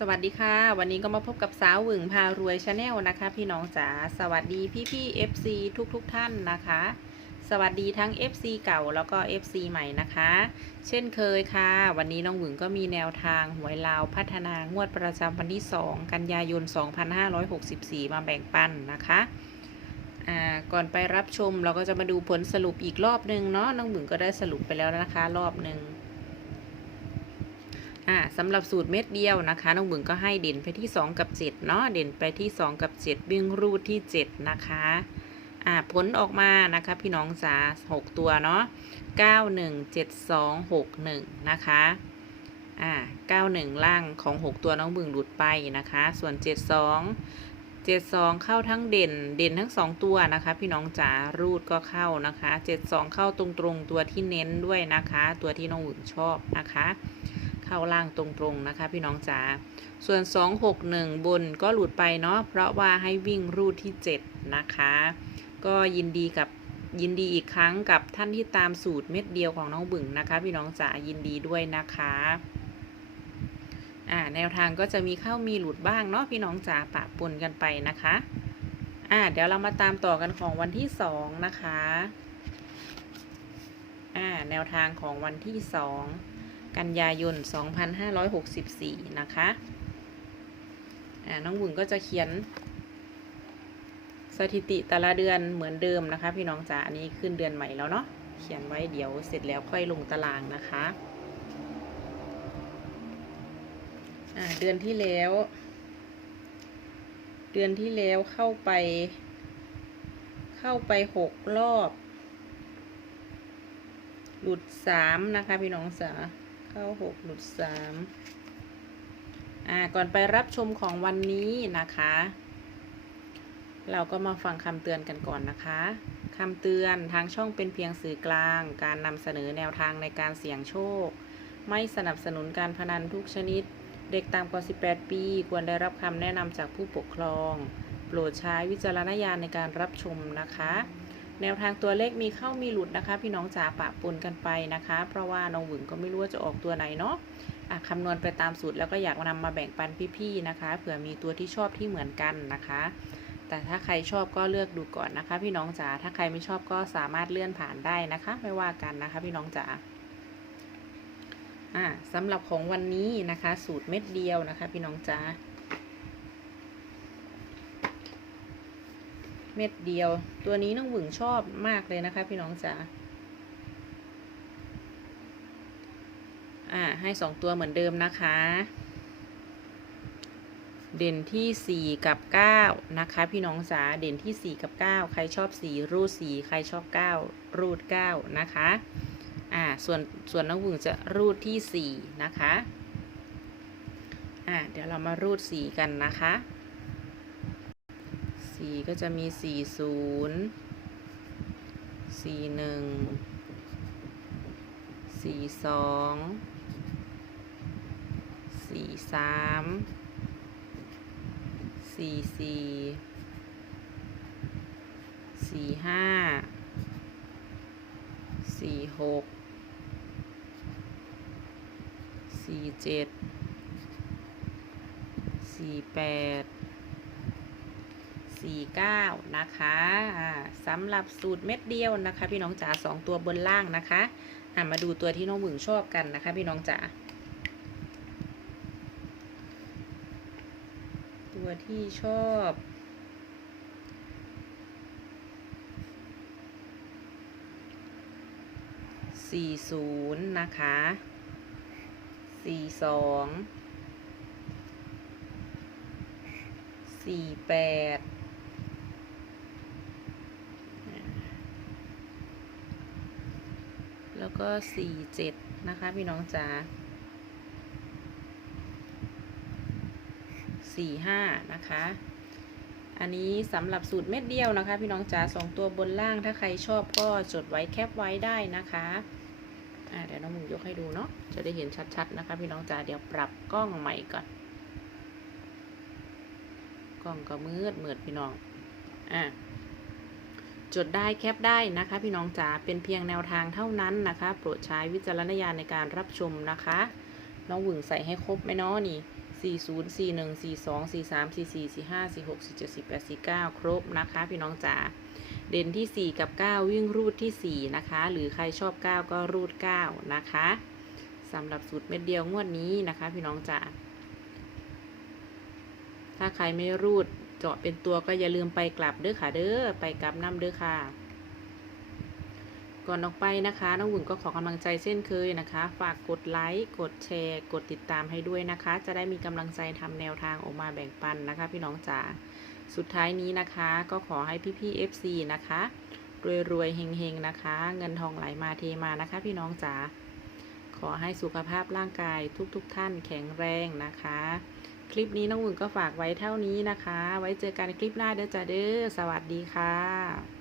สวัสดีค่ะ วันนี้ก็มาพบกับสาวหวึงพารวยชาแนลนะคะ พี่น้องจ๋าสวัสดีพี่พี่ๆ FC ทุกทุกท่านนะคะ สวัสดีทั้ง FC เก่าแล้วก็ FC ใหม่นะคะ เช่นเคยค่ะ วันนี้น้องหวึงก็มีแนวทางหวยลาวพัฒนางวดประจำวันที่ 2 กันยายน 2564 มาแบ่งปันนะคะอ่าก่อนไปรับชมเราก็จะมาดูผลสรุปอีกรอบหนึ่งเนาะน้องหวึงก็ได้สรุปไปแล้วนะคะ รอบหนึ่ง อ่าสำหรับสูตรเม็ดเดียวนะคะน้องบึงก็ให้เด่นไปที่ 2 กับ 7 เนาะเด่นไปที่ 2 กับ 7 วิ่งรูดที่ 7 นะคะอ่าผลออกมานะคะ พี่น้องจ๋า6ตัวเนาะ9 1 7 2 6 1 นะคะอ่า91 ล่างของ 6 ตัวน้องบึงหลุดไปนะคะ ส่วน 72 72 เข้าทั้งเด่นเด่นทั้ง 2 ตัวนะคะ พี่น้องจ๋ารูดก็เข้านะคะ 72 เข้าตรงๆตัวที่เน้นด้วยนะคะ ตัวที่น้องบึงชอบนะคะ เข้าล่างตรงๆนะคะ พี่น้องจ๋าส่วน 261 บนก็หลุดไปเนาะเพราะว่าให้วิ่งรูดที่ 7 นะคะ ก็ยินดีกับยินดีอีกครั้งกับท่านที่ตามสูตรเม็ดเดียวของน้องบึงนะคะ พี่น้องจ๋ายินดีด้วยนะคะอ่าแนวทางก็จะมีเข้ามีหลุดบ้างเนาะพี่น้องจ๋าปะปนกันไปนะคะอ่าเดี๋ยวเรามาตามต่อกันของวันที่สองนะคะอ่าแนวทางของวันที่สอง กันยายน 2564 นะคะอ่าน้องบุญก็จะเขียนสถิติแต่ละเดือนเหมือนเดิมนะคะ พี่น้องจ๋าอันนี้ขึ้นเดือนใหม่แล้วเนาะเขียนไว้เดี๋ยวเสร็จแล้วค่อยลงตารางนะคะอ่าเดือนที่แล้ว เดือนที่แล้วเข้าไป เข้าไปหกรอบ หลุดสามนะคะ พี่น้องจ๋า เข้าหกหลุดสามอ่าก่อนไปรับชมของวันนี้นะคะ เราก็มาฟังคำเตือนกันก่อนนะคะคำเตือนทางช่องเป็นเพียงสื่อกลาง การนำเสนอแนวทางในการเสี่ยงโชค ไม่สนับสนุนการพนันทุกชนิด เด็กต่ำกว่า 18 ปี ควรได้รับคำแนะนำจากผู้ปกครอง โปรดใช้วิจารณญาณในการรับชมนะคะ แนวทางตัวเลขมีเข้ามีหลุดนะคะ พี่น้องจ๋าปะปนกันไปนะคะ เพราะว่าน้องหวึงก็ไม่รู้ว่าจะออกตัวไหนเนาะะคำนวณไปตามสูตรแล้วก็อยากนำมาแบ่งปันพี่ๆนะคะ เผื่อมีตัวที่ชอบที่เหมือนกันนะคะ แต่ถ้าใครชอบก็เลือกดูก่อนนะคะ พี่น้องจ๋าถ้าใครไม่ชอบก็สามารถเลื่อนผ่านได้นะคะ ไม่ว่ากันนะคะ พี่น้องจ๋าสำหรับของวันนี้นะคะ สูตรเม็ดเดียวนะคะ พี่น้องจ๋า เม็ดเดียว ตัวนี้น้องหวึงชอบมากเลยนะคะ พี่น้องจ๋าอ่าให้สองตัวเหมือนเดิมนะคะ เด่นที่สี่กับเก้านะคะ พี่น้องจ๋าเด่นที่สี่กับเก้าใครชอบสีรูดสีใครชอบเก้ารูดเก้านะคะอ่าส่วนส่วนน้องหวึงจะรูดที่สี่นะคะอ่าเดี๋ยวเรามารูดสีกันนะคะ สี่ก็จะมีสี่ศูนย์สี่หนึ่งสี่สองสี่สามสี่สี่สี่ห้าสี่หกสี่เจ็ดสี่แปด 49 นะคะสำหรับสูตรเม็ดเดียวนะคะ พี่น้องจ๋าสองตัวบนล่างนะคะมาดูตัวที่น้องบึงชอบกันนะคะ พี่น้องจ๋าตัวที่ชอบสี่ศูนย์นะคะสี่สองสี่แปด แล้วก็สี่เจ็ดนะคะพี่น้องจ๋าสี่ห้านะคะ อันนี้สำหรับสูตรเม็ดเดียวนะคะ พี่น้องจ๋าสองตัวบนล่างถ้าใครชอบก็จดไว้แคปไว้ได้นะคะอ่าเดี๋ยวน้องหมูยกให้ดูเนาะจะได้เห็นชัดๆนะคะ พี่น้องจ๋าเดี๋ยวปรับกล้องใหม่ก่อน กล้องก็มืดมืดพี่น้องอะ จดได้แคปได้นะคะพี่น้องจ๋าเป็นเพียงแนวทางเท่านั้นนะคะ โปรดใช้วิจารณญาณในการรับชมนะคะ น้องหวึงใส่ให้ครบไหมเนาะนี่สี่ศูนย์สี่หนึ่งสี่สองสี่สามสี่สี่สี่ห้าสี่หกสี่เจ็ดสี่แปดสี่เก้าครบนะคะ พี่น้องจ๋าเด่นที่สี่กับเก้าวิ่งรูดที่สี่นะคะ หรือใครชอบเก้าก็รูดเก้านะคะสำหรับสูตรเม็ดเดียวงวดนี้นะคะ พี่น้องจ๋าถ้าใครไม่รูด เจาะเป็นตัวก็อย่าลืมไปกลับเด้อค่ะเด้อไปกลับน้ำเด้อค่ะ ก่อนออกไปนะคะน้องหุ่นก็ขอกำลังใจเช่นเคยนะคะ ฝากกดไลค์กดแชร์ กดติดตามให้ด้วยนะคะ จะได้มีกำลังใจทำแนวทางออกมาแบ่งปันนะคะ พี่น้องจ๋าสุดท้ายนี้นะคะ ก็ขอให้พี่ๆ FC นะคะรวยๆเฮงๆนะคะ เงินทองไหลมาเทมานะคะ พี่น้องจ๋าขอให้สุขภาพร่างกายทุกๆทท่านแข็งแรงนะคะ คลิปนี้น้องอุ่นก็ฝากไว้เท่านี้นะคะ ไว้เจอกันคลิปหน้าเด้อจ้าเด้อ สวัสดีค่ะ